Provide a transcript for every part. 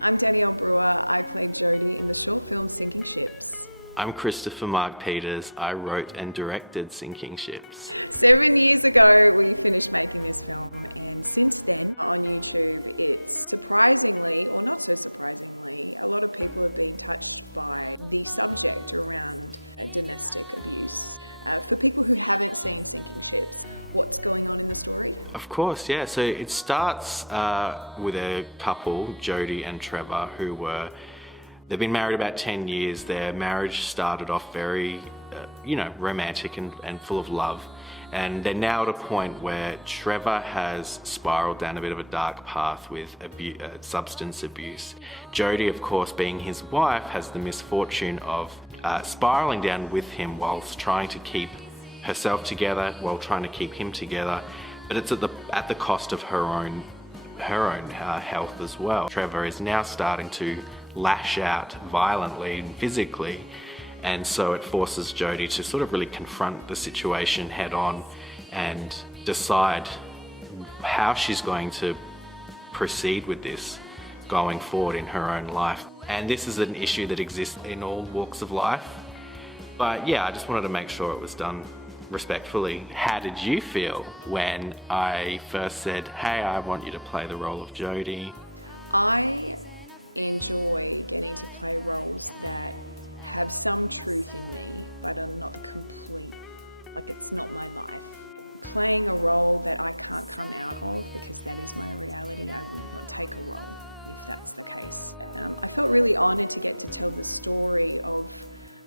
I'm Danielle Brewer. I played Jodie in the short film Sinking Ships. I'm Christopher Mark Peters. I wrote and directed Sinking Ships. 7 years ago, we finished making this film, and since then, on YouTube, it's surprisingly, or not so surprisingly, a lot of people have been touched by the subject around domestic abuse. For people who haven't seen Sinking Ships, what's going on in the story? Of course, yeah. So it starts with a couple, Jodie and Trevor, they've been married about 10 years. Their marriage started off very, romantic and full of love. And they're now at a point where Trevor has spiraled down a bit of a dark path with substance abuse. Jodie, of course, being his wife, has the misfortune of spiraling down with him whilst trying to keep herself together, while trying to keep him together. But it's at the cost of her own health as well. Trevor is now starting to lash out violently and physically, and so it forces Jodie to sort of really confront the situation head on and decide how she's going to proceed with this going forward in her own life. And this is an issue that exists in all walks of life. But yeah, I just wanted to make sure it was done respectfully. How did you feel when I first said, hey, I want you to play the role of Jodie? I enjoy getting to play roles that have some truth in me, but are not complete, like it's not my life. Playing a role that I can't come out of, because that is my reality, I will not take a role if that's the case. I felt really honoured to get to tell the story of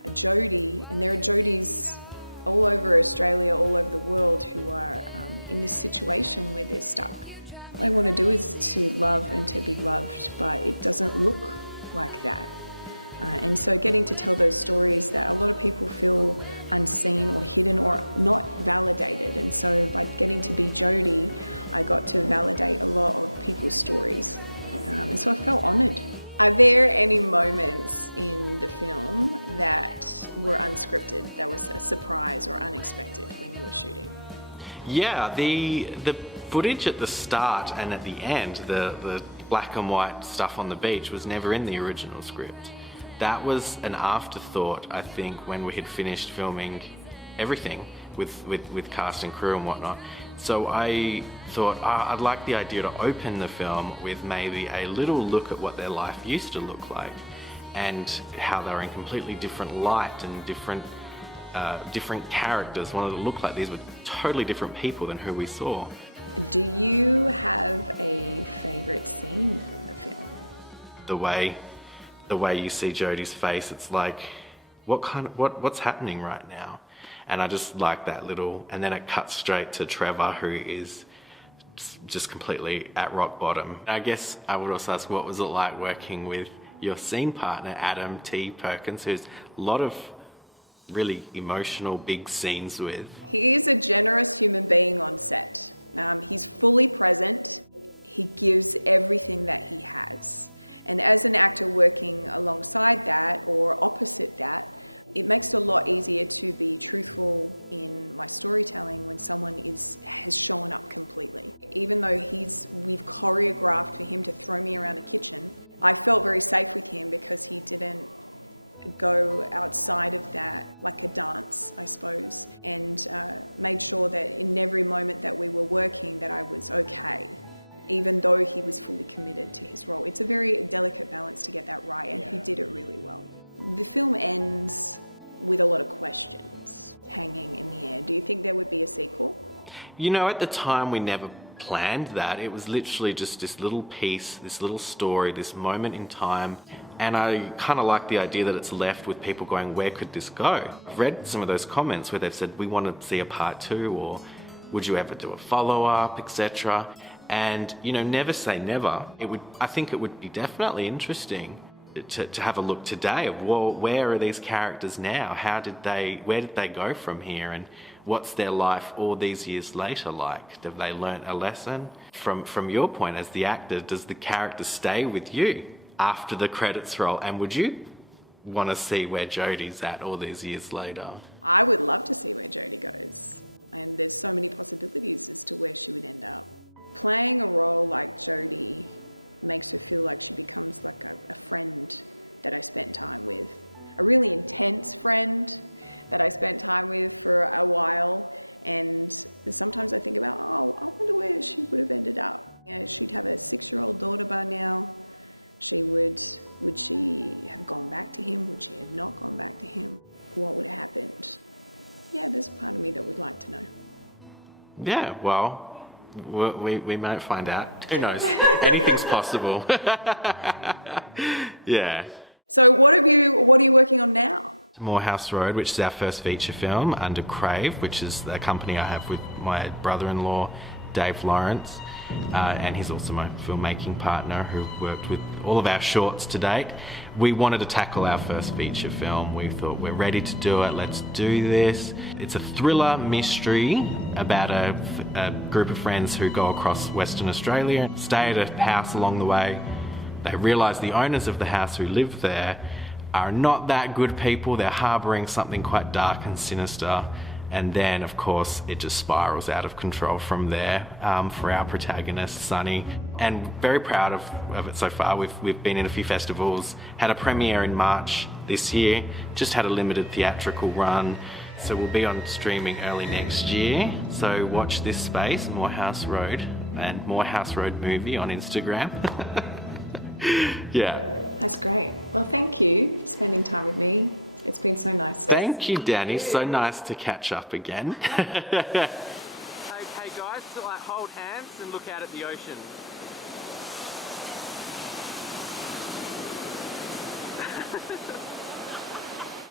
a Jodie, and there are Jodies all over Australia, all over the world, who are in this situation where they're stuck. What I want to do is to love and to be loved, but it doesn't look like that. And so getting to tell those stories that a lot of people feel unseen or hidden or not validated. And so by getting to be Jodie, I got to validate a lot of people's stories. And so I felt honoured. Are there any moments in the film that were unscripted, that was a surprise or unexpected when you were shooting? Yeah, the footage at the start and at the end, the black and white stuff on the beach, was never in the original script. That was an afterthought, I think, when we had finished filming everything with cast and crew and whatnot. So I thought, I'd like the idea to open the film with maybe a little look at what their life used to look like and how they were in completely different light and different characters. Wanted to look like these were totally different people than who we saw. Do you have a favourite scene from the film? The way you see Jodie's face, it's like, what's happening right now? And I just like that little, and then it cuts straight to Trevor, who is just completely at rock bottom. I guess I would also ask, what was it like working with your scene partner, Adam T. Perkins, who's a lot of really emotional, big scenes with? He is a generous human being on set. He's fully present. He gives everything that he has. And as an actor working alongside that or opposite that, it makes it a lot easier to be truthful in my storytelling when someone has shown up completely. Even though we've choreographed for him to throw me around the kitchen, I felt very safe with him because he didn't go outside of that, like a dance, I suppose, and made sure that in every moment that we were working that I was okay, even though he was fully committed to his role. It's a very delicate balance to get that right, and he did it really well. The film ends with a lot of questions hanging in the air. Do you think there would be a sequel? At the time we never planned that. It was literally just this little piece, this little story, this moment in time. And I kind of like the idea that it's left with people going, where could this go? I've read some of those comments where they've said, we want to see a part 2, or would you ever do a follow-up, etc. And, never say never. I think it would be definitely interesting to have a look today of, well, where are these characters now? Where did they go from here? And what's their life all these years later like? Have they learnt a lesson? From your point as the actor, does the character stay with you after the credits roll? And would you want to see where Jodie's at all these years later? I would love to see where Jodie goes. And there's so many possibilities as to where she would end up. Playing a role like Jodie makes her feel like she becomes like a friend that I spent time with, a really intense friend that I spent time with for a while. And sometimes I think about, oh, I wonder where she would have ended up. You know, she'd have a 6-year-old daughter by now. Would she have gone back to him? Would she have not gone back to him? What would have happened? Yeah, there's a part of me that would like to know. Yeah, well, we might find out. Who knows? Anything's possible. Yeah. So what are you working on now? Moorehouse Road, which is our first feature film under CHRAVE, which is the company I have with my brother-in-law, Dave Lawrence, and he's also my filmmaking partner who worked with all of our shorts to date. We wanted to tackle our first feature film. We thought, we're ready to do it, let's do this. It's a thriller mystery about a group of friends who go across Western Australia, stay at a house along the way. They realise the owners of the house who live there are not that good people. They're harbouring something quite dark and sinister. And then, of course, it just spirals out of control from there for our protagonist, Sunny. And very proud of it so far. We've been in a few festivals, had a premiere in March this year, just had a limited theatrical run. So we'll be on streaming early next year. So watch this space, Moorehouse Road, and Moorehouse Road Movie on Instagram. Yeah. That's great. Well, thank you for spending time with me. It's been so nice. Thank you, Danny. So nice to catch up again. Hey guys, so like hold hands and look out at the ocean.